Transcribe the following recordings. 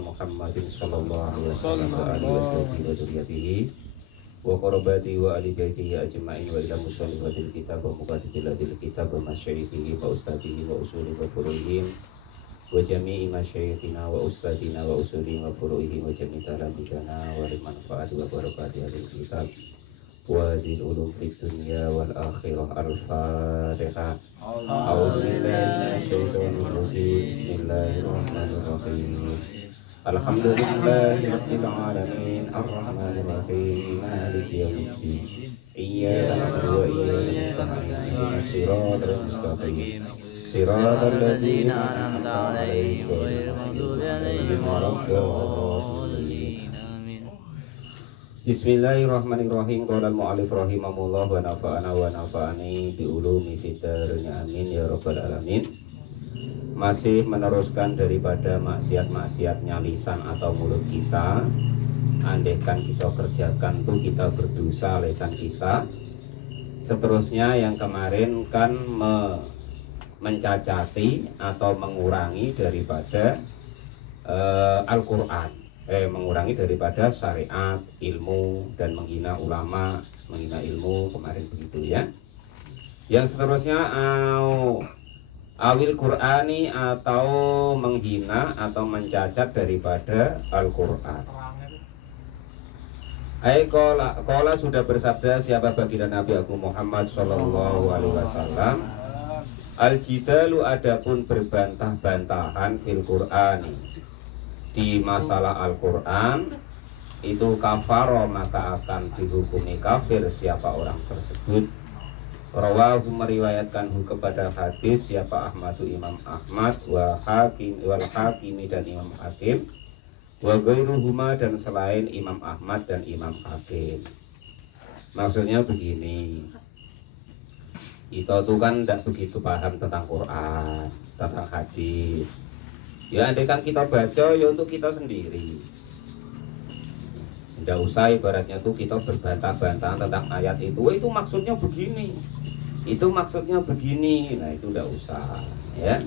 Muhammadin sallallahu alaihi wasallam wa alihi wa dzurriyyatihi wa qarabati wa ali baitihi ajma'in wa ila musallifatil kitab wa muqaddimatil kitab wa masyayikhihi wa ustadihi wa usuli wa furu'ihim wa jami'i masyayikhina wa ustadina wa usuli wa furu'ihim wa jami'i talabidana wa limanfaati wa barakati hadil kitab wa dil ulum fid dunya wal akhirah. Al-Fatihah. A'udzu billahi minasyaitonir rajim. Bismillahirrahmanirrahim. Alhamdulillahi rabbil alamin arrahmanir rahim maliki yaumiddin. Iyyaka na'budu wa iyyaka nasta'in ihdinas siratal mustaqim siratal ladzina an'amta 'alaihim ghairil maghdubi 'alaihim waladdallin. Bismillahirrahmanirrahim. Qala al-mu'allif rahimahullah wa nafa'ana wa nafa'ani bi ulumi fid dharain amin ya rabbal alamin. Masih meneruskan daripada maksiat-maksiatnya lisan atau mulut kita. Andaikan kita kerjakan tuh kita berdosa lisan kita. Seterusnya yang kemarin kan mencacati atau mengurangi daripada Al-Quran, mengurangi daripada syariat, ilmu, dan menghina ulama, menghina ilmu, kemarin begitu ya. Yang seterusnya awil Qur'ani, atau menghina atau mencacat daripada Al-Quran. Qala sudah bersabda siapa baginda Nabi Agung Muhammad sallallahu alaihi wasallam, al-jidalu adapun berbantah-bantahan fil Qur'ani, di masalah Al-Quran itu kafaro, maka akan dihukumi kafir siapa orang tersebut. Rawahu meriwayatkan kepada hadis siapa Ahmadu Imam Ahmad wal Hakimi dan Imam Hakim wa ghairuhuma dan selain Imam Ahmad dan Imam Hakim. Maksudnya begini, kita tuh kan tidak begitu paham tentang Quran, tentang hadis. Ya andaikan kita baca ya untuk kita sendiri. Tidak usah ibaratnya tuh kita berbantah-bantahan tentang ayat itu maksudnya begini, itu maksudnya begini. Nah itu tidak usah ya.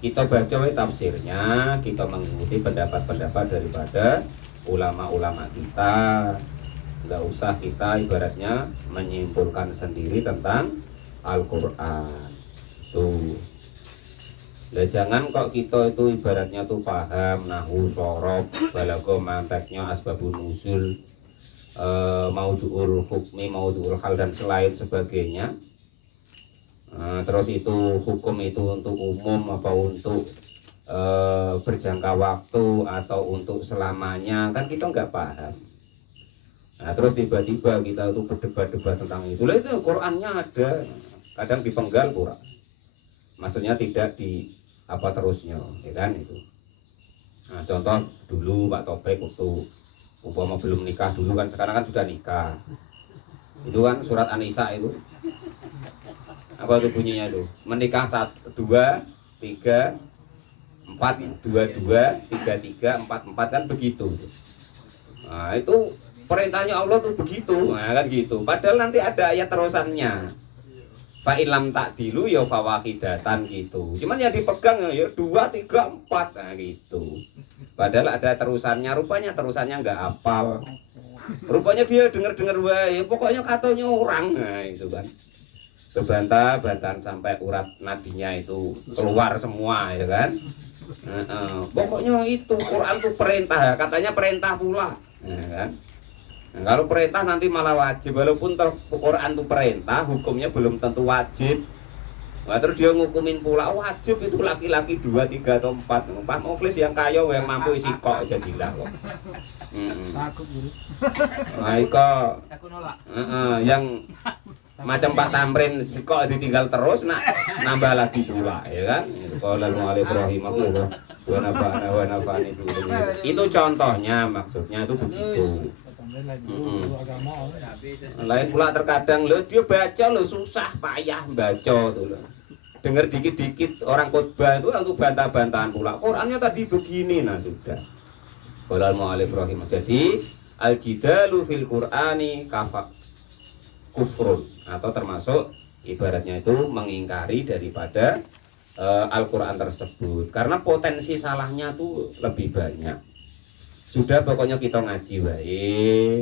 Kita baca tafsirnya, kita mengikuti pendapat-pendapat daripada ulama-ulama kita. Tidak usah kita ibaratnya menyimpulkan sendiri tentang Al-Quran tuh. Lah jangan kok kita itu ibaratnya tuh paham nahu, sorob, balago, manteknya, asbabun nuzul, maudu'ul hukmi, maudu'ul hal dan selain sebagainya. Terus itu hukum itu untuk umum apa untuk berjangka waktu atau untuk selamanya, kan kita nggak paham. Nah terus tiba-tiba kita tuh berdebat-debat tentang itu. Lah itu Qurannya ada, kadang dipenggal Quran, maksudnya tidak di apa terusnya, ya kan itu. Nah contoh dulu Pak Topik waktu umpama belum nikah dulu kan, sekarang kan sudah nikah. Itu kan surat An-Nisa itu apa itu bunyinya itu? Menikah 1, 2, 3, 4, 2, 2, 3, 3, 4, 4 kan begitu. Nah itu perintahnya Allah tuh begitu, nah, kan gitu. Padahal nanti ada ayat terusannya. Fa'ilam takdilu ya fawakidatan gitu. Cuman yang dipegang ya 2, 3, 4 nah gitu. Padahal ada terusannya, rupanya terusannya nggak hafal. Rupanya dia dengar-dengar wae, pokoknya katanya orang. Nah itu kan. Berbantah-bantahan sampai urat nadinya itu keluar semua ya kan. Pokoknya itu Quran tuh perintah, katanya perintah pula. Ya kan? Nah, kalau perintah nanti malah wajib, walaupun Quran itu perintah, hukumnya belum tentu wajib. Nah, terus dia ngukumin pula wajib itu laki-laki 2, 3 atau 4. Pak Muflis yang kaya yang mampu isi kok jadilah kok. Nah, yang macam Pak Tamrin kok ditinggal terus nambah lagi pula ya kan. Qala al-mu'allif rahimahullah wa nafa'ani dulu. Itu contohnya, maksudnya itu begitu. Lain pula terkadang dia baca susah payah baca tuh. Dengar dikit-dikit orang khotbah itu untuk bantah-bantahan pula. Qurannya tadi begini, nah sudah. Qala al-mu'allif rahimah. Jadi al-jidalu fil Qur'ani kufrun, atau termasuk ibaratnya itu mengingkari daripada Al-Quran tersebut, karena potensi salahnya tuh lebih banyak. Sudah pokoknya kita ngaji wae,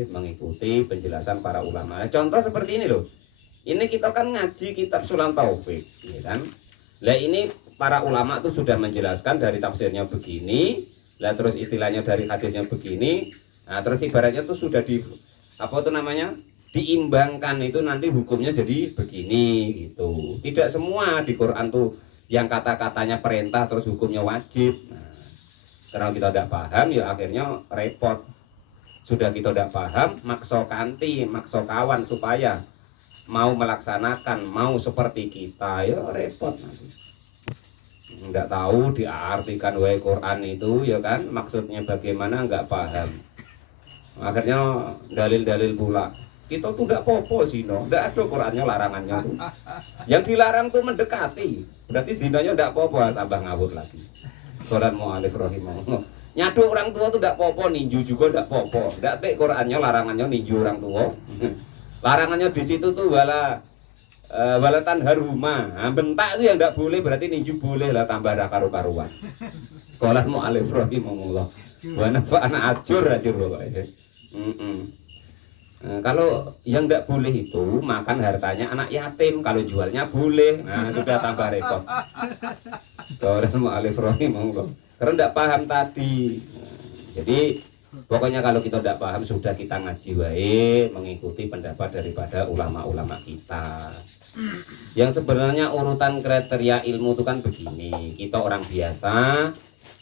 mengikuti penjelasan para ulama. Contoh seperti ini loh. Ini kita kan ngaji kitab Sulam Taufik, ya kan? Lah ini para ulama tuh sudah menjelaskan dari tafsirnya begini, lah terus istilahnya dari hadisnya begini. Nah, terus ibaratnya tuh sudah di apa tuh namanya? Diimbangkan itu nanti hukumnya jadi begini gitu. Tidak semua di Quran tuh yang kata-katanya perintah terus hukumnya wajib. Nah, karena kita tidak paham ya akhirnya repot. Sudah kita tidak paham, makso kanti, makso kawan supaya mau melaksanakan, mau seperti kita, ya repot nanti. Nggak tahu diartikan wae Quran itu, ya kan, maksudnya bagaimana nggak paham. Akhirnya dalil-dalil pula. Kita tuh nggak popo zino, nggak ada Qurannya larangannya tuh. Yang dilarang tuh mendekati, berarti zinanya nggak popo, tambah ngawur lagi. Quran mu'alif rahimahullah. Nyadu orang tua tuh nggak popo, ninju juga nggak popo. Nggak tek Qurannya larangannya ninju orang tua. Larangannya di situ tuh wala tanharuma. Nah, bentak itu yang enggak boleh, berarti ninju boleh lah, tambah karu-karuan. Qala mu'allif rahimahullah. Wa nafa'ana ajur pokoknya. Nah, kalau yang enggak boleh itu makan hartanya anak yatim, kalau jualnya boleh. Nah, sudah tambah repot. Qala mu'allif rahimahullah. Karena enggak paham tadi. Jadi pokoknya kalau kita tidak paham sudah kita ngaji wae, mengikuti pendapat daripada ulama-ulama kita. Yang sebenarnya urutan kriteria ilmu itu kan begini, kita orang biasa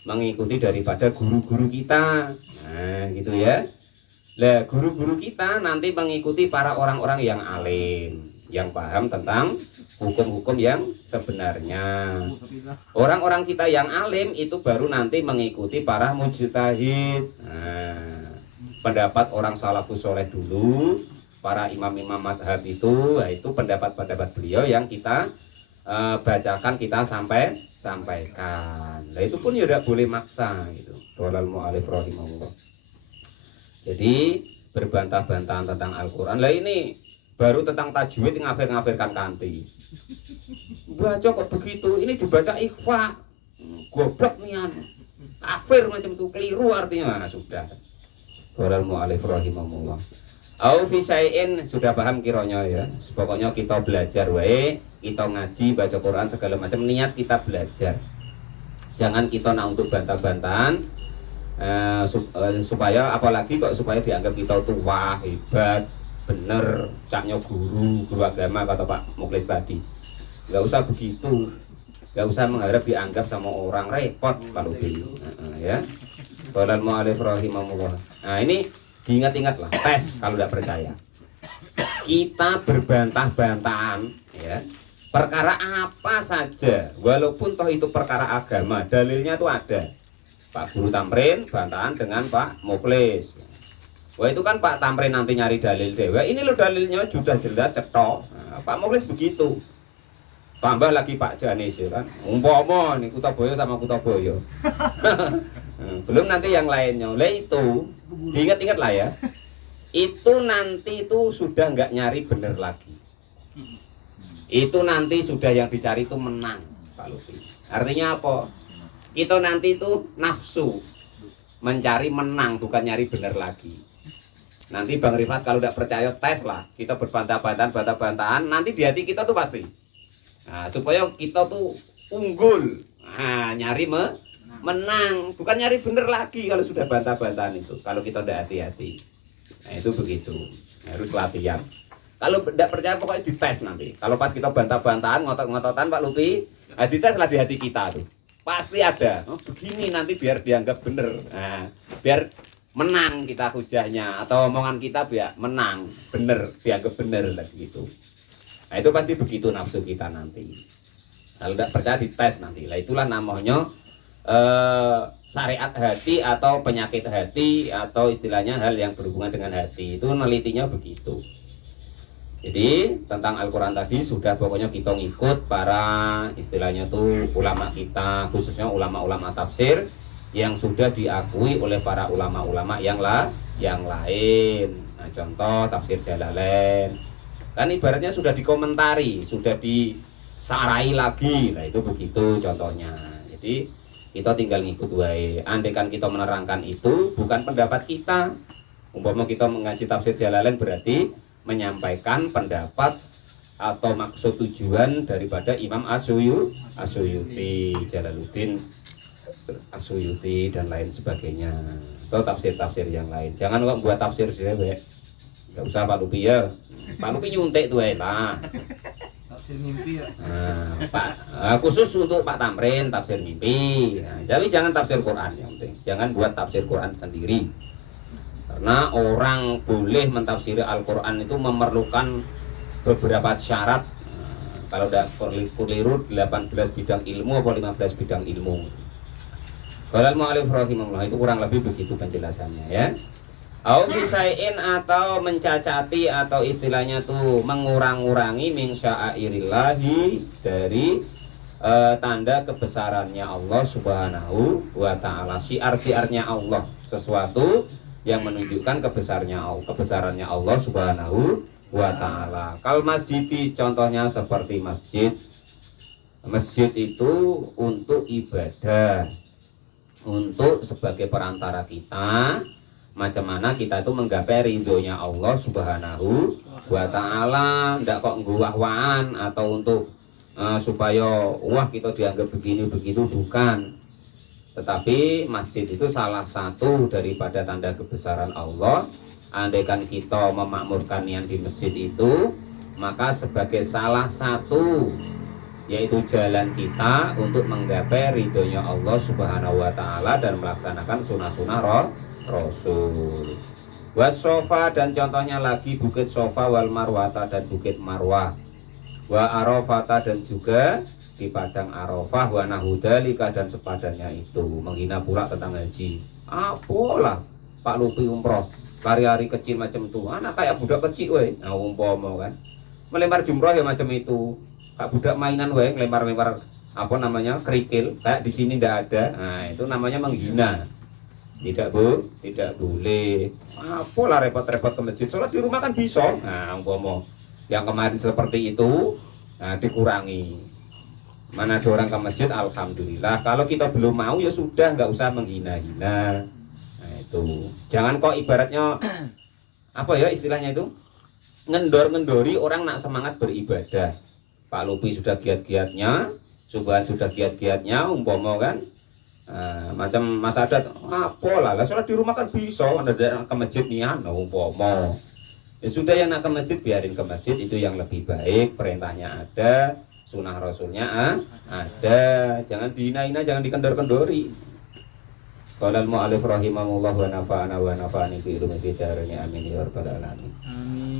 mengikuti daripada guru-guru kita. Nah gitu ya. Lah guru-guru kita nanti mengikuti para orang-orang yang alim, yang paham tentang hukum-hukum yang sebenarnya. Orang-orang kita yang alim itu baru nanti mengikuti para mujtahid. Nah, pendapat orang salafus soleh dulu, para imam-imam madhab itu, yaitu pendapat-pendapat beliau yang kita bacakan, kita sampaikan. Nah itu pun ya tidak boleh maksa gitu. Qolal mu'alif rahimahullah. Jadi berbantah-bantahan tentang Al-Quran. Lah ini baru tentang tajwid ngafir-ngafirkan kanti. Baca kok begitu, ini dibaca ikhfa, goblok nian, kafir macam itu, keliru artinya. Nah, sudah. Qolal mu'alif rahimahullah. Au fi syai'in, sudah paham kiranya ya. Pokoknya kita belajar wae, kita ngaji, baca Quran segala macam, niat kita belajar. Jangan kita nak untuk bantah-bantahan supaya apalagi kok supaya dianggap kita tuh wah hebat, bener, caknya guru agama kata Pak Muklis tadi. Nggak usah begitu, nggak usah mengharap dianggap sama orang, repot kalau gitu. Ya. Qolal mu'alif rahimahullah. Nah ini diingat-ingatlah, tes kalau tidak percaya. Kita berbantah-bantahan ya, perkara apa saja, walaupun toh itu perkara agama, dalilnya tuh ada. Pak Guru Tamrin bantahan dengan Pak Muklis. Wah itu kan Pak Tamrin nanti nyari dalil dewa. Ini loh dalilnya sudah jelas cetok. Nah, Pak Muklis begitu. Tambah lagi Pak Janis ya kan. Umpama nih Kutaboyo sama Kutaboyo. Belum nanti yang lainnya. Lah itu diingat-ingat lah ya. Itu nanti itu sudah nggak nyari bener lagi. Itu nanti sudah yang dicari itu menang Pak Lutfi. Artinya apa? Itu nanti itu nafsu mencari menang, bukan nyari bener lagi. Nanti Bang Rifat kalau tidak percaya tes lah. Kita berbantah-bantahan, nanti di hati kita tuh pasti. Nah, supaya kita tuh unggul, nah, nyari menang, bukan nyari bener lagi kalau sudah bantah-bantahan itu. Kalau kita tidak hati-hati, nah itu begitu, harus latihan. Kalau tidak percaya pokoknya dites nanti. Kalau pas kita bantah-bantahan, ngotot-ngototan Pak Lutfi, nah, dites lah di hati kita tuh. Pasti ada. Oh, begini nanti biar dianggap bener, nah, biar menang kita hujahnya atau omongan kita biar menang, bener, dianggap bener lah gitu. Nah itu pasti begitu nafsu kita nanti. Kalau tidak percaya dites nanti. Lah itulah namanya syariat hati atau penyakit hati atau istilahnya hal yang berhubungan dengan hati. Itu nelitinya begitu. Jadi tentang Al-Quran tadi sudah pokoknya kita ngikut para istilahnya tuh ulama kita, khususnya ulama-ulama tafsir yang sudah diakui oleh para ulama-ulama yang lain. Nah, contoh tafsir Jalalain kan ibaratnya sudah dikomentari, sudah disarai lagi. Nah itu begitu contohnya. Jadi kita tinggal ngikut wae. Andaikan kita menerangkan itu bukan pendapat kita. Umpama kita mengaji tafsir Jalalain berarti menyampaikan pendapat atau maksud tujuan daripada Imam Asyuyuti, Jalaluddin Asyuyuti dan lain sebagainya. Atau tafsir-tafsir yang lain. Jangan kok buat tafsir dhewe. Enggak usah Pak Lupi ya. Pak Lupi nyuntik tuh lah. Tafsir mimpi ya. Khusus untuk Pak Tamrin tafsir mimpi. Nah, jadi jangan tafsir Quran yang penting. Jangan buat tafsir Quran sendiri. Karena orang boleh mentafsiri Al-Quran itu memerlukan beberapa syarat. Kalau udah keliru 18 bidang ilmu atau 15 bidang ilmu. Kalau mu'alif rahimahullah itu kurang lebih begitu penjelasannya ya. Au bisain atau mencacati atau istilahnya tuh mengurang-urangi min sya'airillahi dari tanda kebesarannya Allah Subhanahu wa taala. Syiar-syiarnya Allah, sesuatu yang menunjukkan kebesarannya Allah Subhanahu wa taala. Kalau masjid contohnya seperti masjid. Masjid itu untuk ibadah, untuk sebagai perantara kita macam mana kita itu menggapai ridhonya Allah Subhanahu wa taala. Ndak kok ngguwah-wahan atau untuk supaya wah kita dianggap begini begitu, bukan. Tetapi masjid itu salah satu daripada tanda kebesaran Allah. Andaikan kita memakmurkan yang di masjid itu, maka sebagai salah satu yaitu jalan kita untuk menggapai ridhonya Allah Subhanahu wa taala dan melaksanakan sunah-sunah Rasul. Wasofa dan contohnya lagi bukit Sofa wal Marwata dan bukit Marwah. Wa Arafata dan juga di padang Arafah, wa nahudalika dan sepadannya itu. Menghina pula tentang haji. Apalah Pak Lupi umroh hari-hari kecil macam itu. Anak kayak budak kecil weh. Nah umpama kan. Melempar jumroh ya macam itu. Kayak budak mainan weh, lempar-lempar apa namanya? Kerikil. Kayak di sini ndak ada. Nah, itu namanya menghina. Tidak boleh. Apalah repot-repot ke masjid. Sholat di rumah kan bisa. Nah, umpama yang kemarin seperti itu, nah dikurangi. Mana ada orang ke masjid, alhamdulillah. Kalau kita belum mau ya sudah, nggak usah menghina-hina. Nah itu, jangan kok ibaratnya apa ya istilahnya itu, ngendor-ngendori orang nak semangat beribadah. Pak Lupi sudah giat-giatnya, Subhan sudah giat-giatnya, umpama kan. Macam Mas Adat, apa lah, sholat di rumah kan bisa, ada ke masjid nian, umpama. Ya sudah, yang nak ke masjid biarin ke masjid, itu yang lebih baik. Perintahnya ada, sunnah rasulnya ada, jangan dihina-hina, jangan dikendor-kendori. Qala al-mu'allif rahimahullah wa nafa'ani bi ilmi bidarani amin ya rabbal alamin.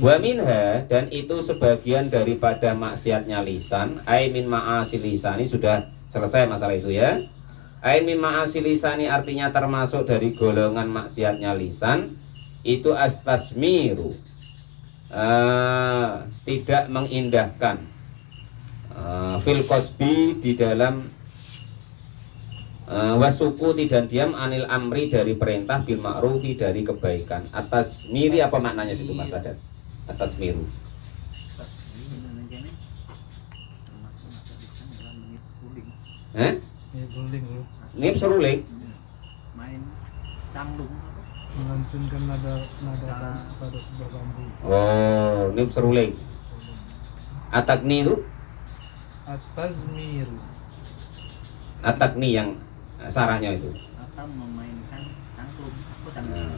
Wa minha, dan itu sebagian daripada maksiatnya lisan, ai min ma'asil lisani, sudah selesai masalah itu ya. Ai min ma'asil lisani artinya termasuk dari golongan maksiatnya lisan itu astasmiru, tidak mengindahkan fil qasbi di dalam wasukuti dan diam anil amri dari perintah bil ma'rufi dari kebaikan. Atas miri apa maknanya situ Mas Adat? Atas miru. Nip seruling. Main canggung melantunkan nada pada sebuah bambu. Oh, nip seruling. Atakni itu? At-tazmir. Atakni yang sarahnya itu. atau memainkan cangklung. Apa cangklung?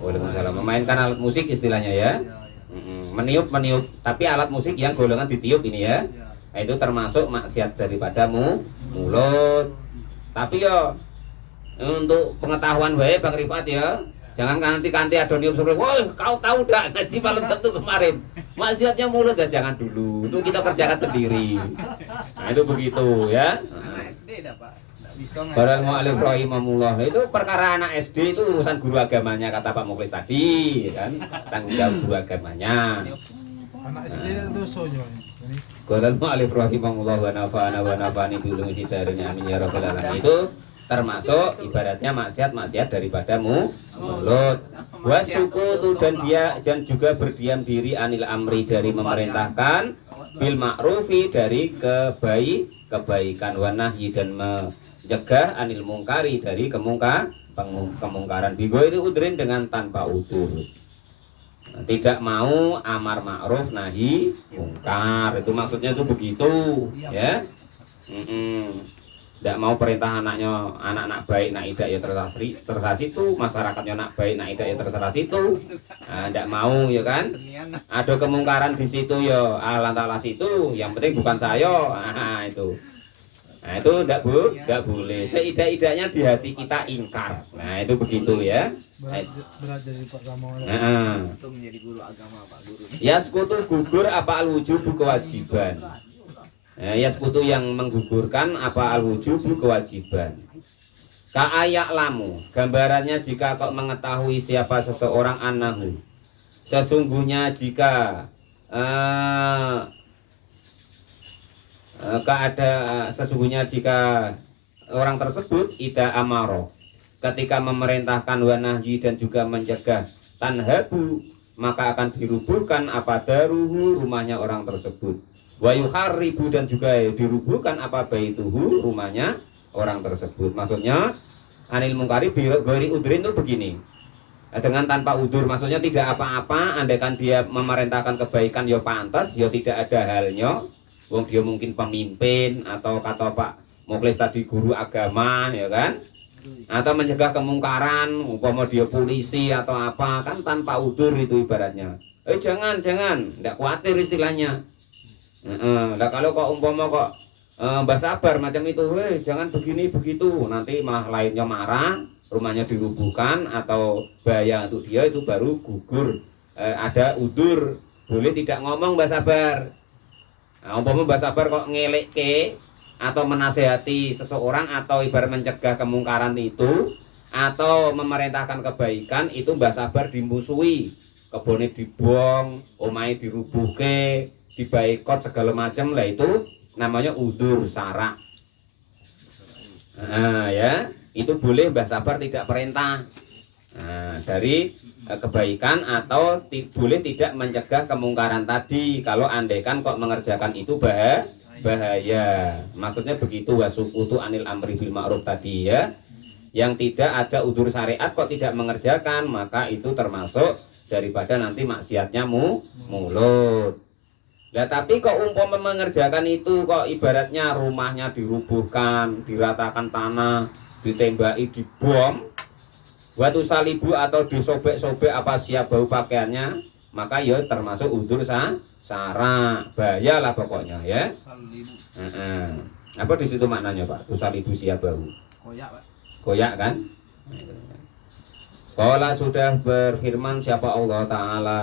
Waalaikumsalam. Memainkan alat musik istilahnya ya. Ya. Meniup, tapi alat musik yang golongan ditiup ini ya. Nah, itu termasuk maksiat daripada mulut. Tapi ya untuk pengetahuan wae Bang Rifat ya, jangan nanti ada niup suruh, woi kau tahu dak ngaji malam Sabtu kemarin maksiatnya mulut ya, jangan dulu, itu kita kerjakan sendiri. Nah itu begitu ya. SD dah Pak, nggak bisa Barang mu'alif rahimahullah, itu perkara anak SD itu urusan guru agamanya, kata Pak Mukhlis tadi kan, tanggung jawab guru agamanya. Anak SD itu sojo. Qala mu'alif rahimahullah wa nafa'ani bi ulumi darin amin ya rabbal alamin. Itu termasuk ibaratnya maksiat daripada mulut. Wasukutu dan juga berdiam diri anil amri dari memerintahkan, bil ma'rufi dari kebaikan, wa nahyi dan mencegah anil mungkari dari kemungkaran bigoiri udrin dengan tanpa udur. Tidak mau amar ma'ruf nahi mungkar, itu maksudnya itu begitu ya. Tidak mau perintah anaknya, anak-anak baik nak idak ya terserah situ, masyarakatnya nak baik nak idak ya terserah situ. Tidak mau ya kan, Senian. ada kemungkaran di situ ya lantaran situ, yang penting bukan saya. Itu nah itu tidak boleh. Seidak-idaknya di hati kita ingkar. Nah itu begitu ya. Berat jadi Pak Kamal. Itu menjadi guru agama Pak guru. Ya sekutu gugur apa al-wujubu kewajiban. Ya sekutu yang menggugurkan apa al-wujubu kewajiban. Ka'ayak lamu, gambarannya jika kau mengetahui siapa seseorang anahu. Sesungguhnya jika sesungguhnya jika orang tersebut ida amaro, ketika memerintahkan wanahyi dan juga mencegah tanhabu, maka akan dirubuhkan apa daruhu, rumahnya orang tersebut. Wa yuharribu, dan juga dirubuhkan apa baituhu, rumahnya orang tersebut. Maksudnya anil mungkari ghairi udrin itu begini, dengan tanpa udur, maksudnya tidak apa-apa. Andaikan dia memerintahkan kebaikan ya pantas, ya tidak ada halnya. Wong dia mungkin pemimpin atau kata Pak Muklis tadi guru agama ya kan, atau mencegah kemungkaran, umpama dia polisi atau apa, kan tanpa udur itu ibaratnya. Jangan, tidak khawatir istilahnya. Nah kalau kok umpama kok Mbah Sabar macam itu, jangan begini begitu, nanti malah lainnya marah, rumahnya dirubuhkan atau bahaya untuk dia, itu baru gugur. Ada udur, boleh tidak ngomong Mbah Sabar. Nah, umpama Mbah Sabar kok ngelekke atau menasehati seseorang atau ibarat mencegah kemungkaran itu atau memerintahkan kebaikan, itu Mbah Sabar dimusuhi, kebone dibuang, omahe dirubuhke, dibaikot segala macam lah, itu namanya udur syara. Nah ya, itu boleh Mbah Sabar tidak perintah dari kebaikan atau boleh tidak mencegah kemungkaran tadi kalau andaikan kok mengerjakan itu bahaya. Maksudnya begitu, wasukutu anil amri bil ma'ruf tadi ya, yang tidak ada udur syariat kok tidak mengerjakan, maka itu termasuk daripada nanti maksiatnya mulut. Nah tapi kok umpama mengerjakan itu kok ibaratnya rumahnya dirubuhkan, diratakan tanah, ditembaki, dibom, waktu salibu atau disobek-sobek apa siap bau pakaiannya, maka ya termasuk udur syara, bahaya lah pokoknya ya. Apa di situ maknanya Pak? Salibu siap bau. Koyak Pak. Koyak kan? Qala sudah berfirman siapa Allah Ta'ala,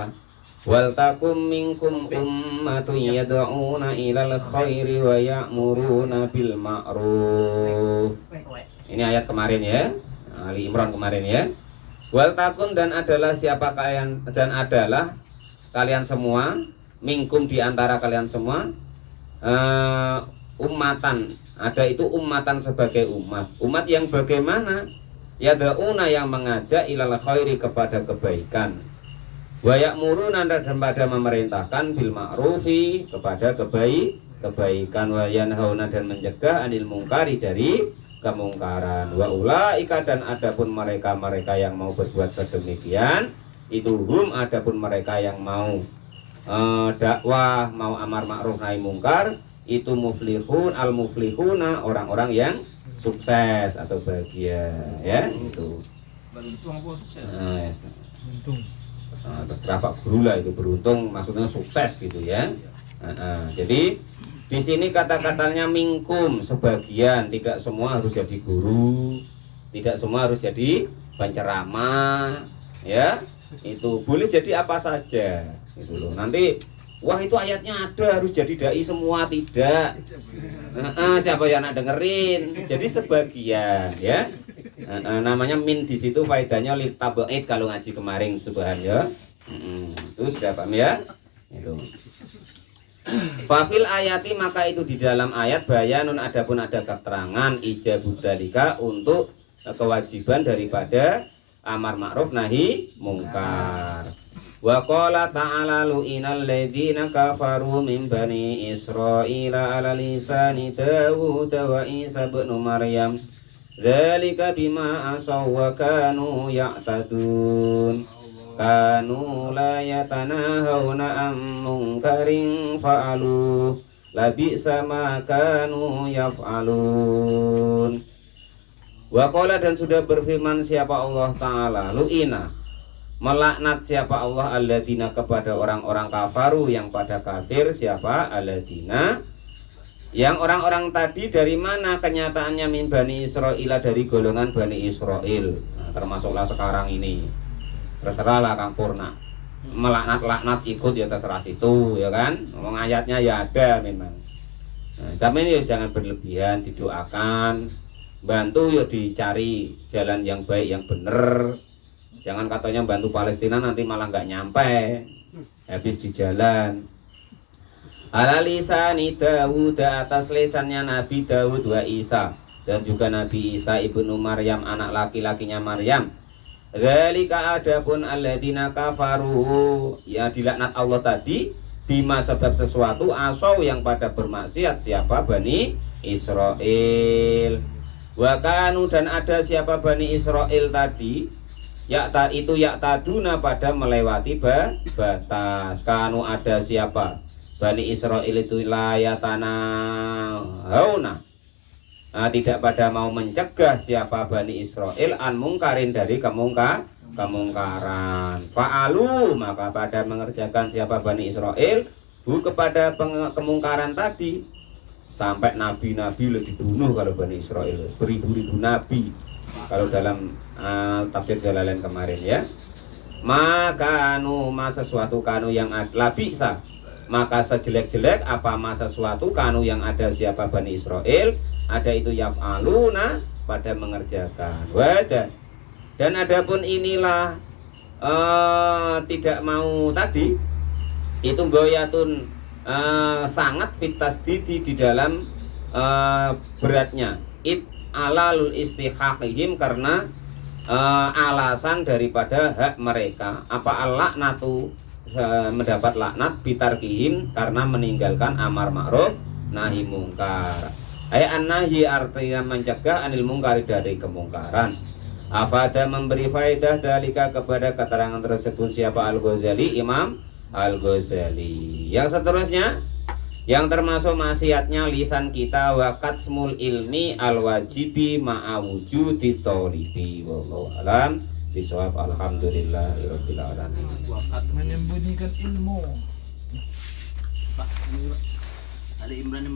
wal takum minkum ummatun yad'una ilal khairi wa ya'muruna bil ma'ruf. Ini ayat kemarin ya, Ali Imran kemarin ya. Wal takun, dan adalah siapa kalian, dan adalah kalian semua, minkum di antara kalian semua, ummatan, ada itu ummatan sebagai umat yang bagaimana? Yad'una, yang mengajak ilal khairi, kepada kebaikan, wa ya'muruna, dan pada memerintahkan bil ma'rufi, kepada kebaikan, wa yanhauna, dan mencegah anil mungkari, dari kemungkaran. Wa ulaika, dan adapun mereka yang mau berbuat sedemikian, itu hum, adapun mereka yang mau dakwah, mau amar ma'ruf nahi mungkar, itu muflihun, al muflihuna, orang-orang yang sukses atau bahagia ya. Itu Beruntung apa sukses? Untung. Terserah Pak Guru lah, itu beruntung maksudnya sukses gitu ya. Jadi di sini kata-katanya mingkum, sebagian, tidak semua harus jadi guru, tidak semua harus jadi penceramah ya. Itu boleh jadi apa saja gitu loh. Nanti wah itu ayatnya ada harus jadi dai semua, tidak. Siapa yang nak dengerin? Jadi sebagian ya. Namanya min di situ faedahnya litabait kalau ngaji kemarin subhan ya. Itu sudah paham ya? Itu. Fafil ayati, maka itu di dalam ayat bayanun, adapun ada keterangan ijabudalika, untuk kewajiban daripada amar ma'ruf nahi mungkar. Wa qala ta'ala lu'inal ladzina kafaru min bani Israila ala lisani Dawud wa Isa ibn Maryam Dzalika bima asaw wa kanu ya'tadun. Kanu la yatanahawna am munkarin fa'alu. Labi'sa ma kanu yaf'alun. Wa qala, dan sudah berfirman siapa Allah Ta'ala, lu'ina, melaknat siapa Allah alladzina, kepada orang-orang kafaru yang pada kafir. Siapa? Alladzina, yang orang-orang tadi dari mana kenyataannya? Min Bani Israil, dari golongan Bani Israil. Nah, termasuklah sekarang ini. Terserahlah Kang Purna, melaknat-laknat ikut ya terserah situ ya kan. Ngomong ayatnya ya ada memang. Nah, tapi ini jangan berlebihan, didoakan, bantu ya dicari jalan yang baik yang bener. Jangan katanya bantu Palestina nanti malah nggak nyampe, habis di jalan. Ala lisani Dawud, atas lisannya Nabi Dawud wa Isa, dan juga Nabi Isa ibnu Maryam, anak laki-lakinya Maryam. Dzalika, adapun alladzina kafaru, ya dilaknat Allah tadi, bima sebab sesuatu, asau yang pada bermaksiat. Siapa? Bani Israel. Wa kanu, dan ada siapa? Bani Israel tadi, itu yaktaduna, pada melewati batas. Kanu, ada siapa? Bani Israel itu layatana hauna, tidak pada mau mencegah siapa Bani Israel an mungkarin, dari kemungkaran. Fa'alu, maka pada mengerjakan siapa Bani Israel kepada kemungkaran tadi. Sampai nabi-nabi dibunuh kalau Bani Israel, beribu-ribu nabi kalau dalam tafsir Jalalain kemarin ya. Maka sesuatu kanu yang labisa, maka sejelek-jelek apa sesuatu kanu yang ada siapa Bani Israel, ada itu yaf'aluna, pada mengerjakan. Wadah, dan adapun inilah tidak mau tadi, itu goyatun, sangat fitas di dalam beratnya alalul istihaqihim, karena alasan daripada hak mereka. Apa al-laknatu, mendapat laknat, bitarkihim, karena meninggalkan amar ma'ruf nahi mungkar. An-nahi artinya mencegah, anil mungkari, dari kemungkaran. Afada, memberi faedah dalika, kepada keterangan tersebut siapa? Al-Ghazali, Imam Al-Ghazali. Yang seterusnya, yang termasuk maksiatnya lisan kita, wakat smul ilmi al-wajibi ma'awujudi tolibi. Wallahu alam bisawab. Alhamdulillahirabbil alamin. Menyembunyikan ilmu. Pak, ini Pak. Ali Imran